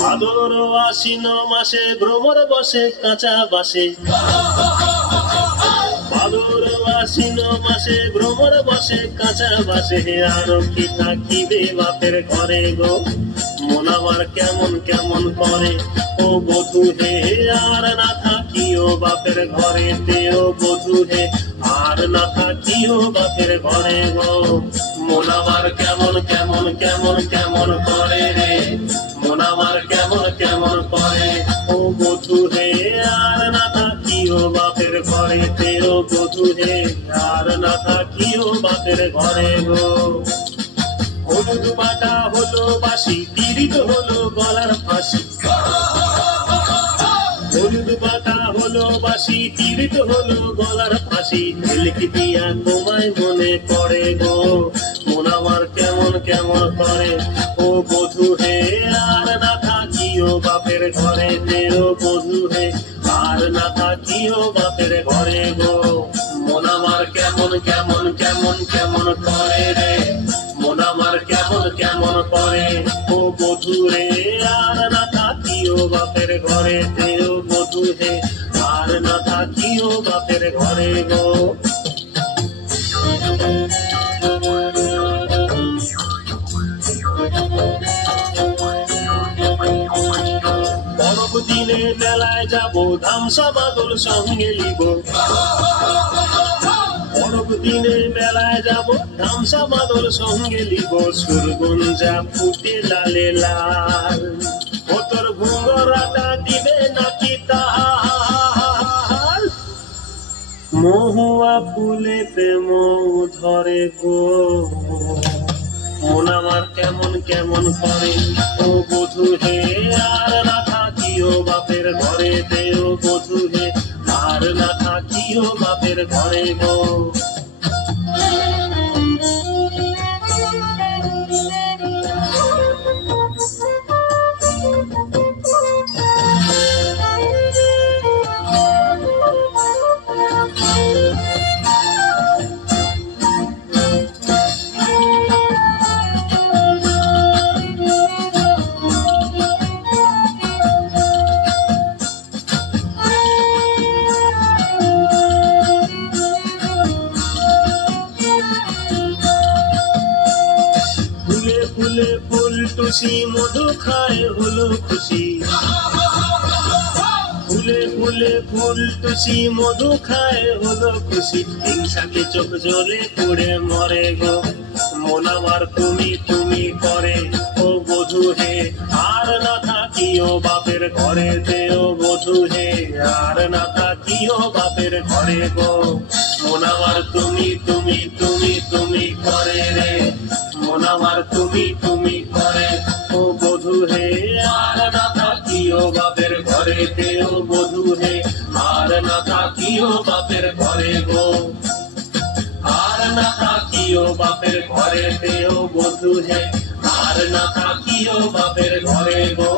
ভাদর আশ্বিন মাসে ভ্রমর বসে কাঁচা বাসে, ভাদর আশ্বিন মাসে ভ্রমর বসে কাঁচা বাসে। আর কি থাকিবে বাপের ঘরে গো, মন আমার কেমন কেমন করে ও বধূ হে। আর না থাকিও বাপের ঘরে তে ও বধূ হে, আর না থাকিও বাপের ঘরে গো, মন আমার কেমন কেমন কেমন কেমন করে রে, মন আমার কেমন কেমন করে ও বধূ হে। আর না থাকিও বাপের ঘরে তে ও বধূ হে, আর না থাকিও বাপের ঘরে গো। হলুদ বাটা হলো বাসি, পীড়িত হলো গলার ফাঁসি, হলুদ বাটা হলো বাসি, পীড়িত হলো গলার ফাঁসি। ঝিলকি দিয়া তোমায় মনে পড়ে গো, মন আমার কেমন কেমন করে ও বধূ হে। আর না থাকিও বাপের ঘরে তে ও বধূ হে, আর না থাকিও বাপের ঘরে গো, মন আমার কেমন কেমন কেমন কেমন করে রে, মন আমার কেমন কেমন করে ও বধূ রে। আর না থাকিও বাপের ঘরে তে ও বধূ হে, আর না থাকিও বাপের ঘরে গো। পরব দিনে মেলায় যাবো, ধামসা বাদল সঙ্গে লিব, পরব দিনে মেলায় যাব, ধামসা বাদল সঙ্গে লিব। সুরগুঞ্জা ফুটে লালে লাল, ও তোর ঘুঙরাটা দিবে নাকি তাল। মহুয়া ফুলেতে মৌ ধরে গো, মন আমার কেমন কেমন করে ও বধূ হে। আর না থাকিও বাপের ঘরে তে ও বধূ হে, আর না থাকিও বাপের ঘরে গো। ফুলে ফুলে ফুল টুসি মধু খায় হলো খুশি, ফুলে ফুলে ফুল টুসি মধু খায় হলো খুশি। হিংসাকে চোখ জ্বলে পুড়ে মরে গো, মন আমার তুমি তুমি করে ও বধূ হে। আর না থাকিও বাপের ঘরে তে ও বধূ হে, আর না থাকিও বাপের ঘরে গো, মন আমার তুমি তুমি তুমি তুমি করে রে, মন আমার তুমি তুমি করে ও বধূ হে। আর না থাকিও বাপের ঘরে তে ও বধূ হে, আর না থাকিও বাপের ঘরে গো, আর না থাকিও বাপের ঘরে তে ও বধূ হে, আর না থাকিও বাপের ঘরে গো।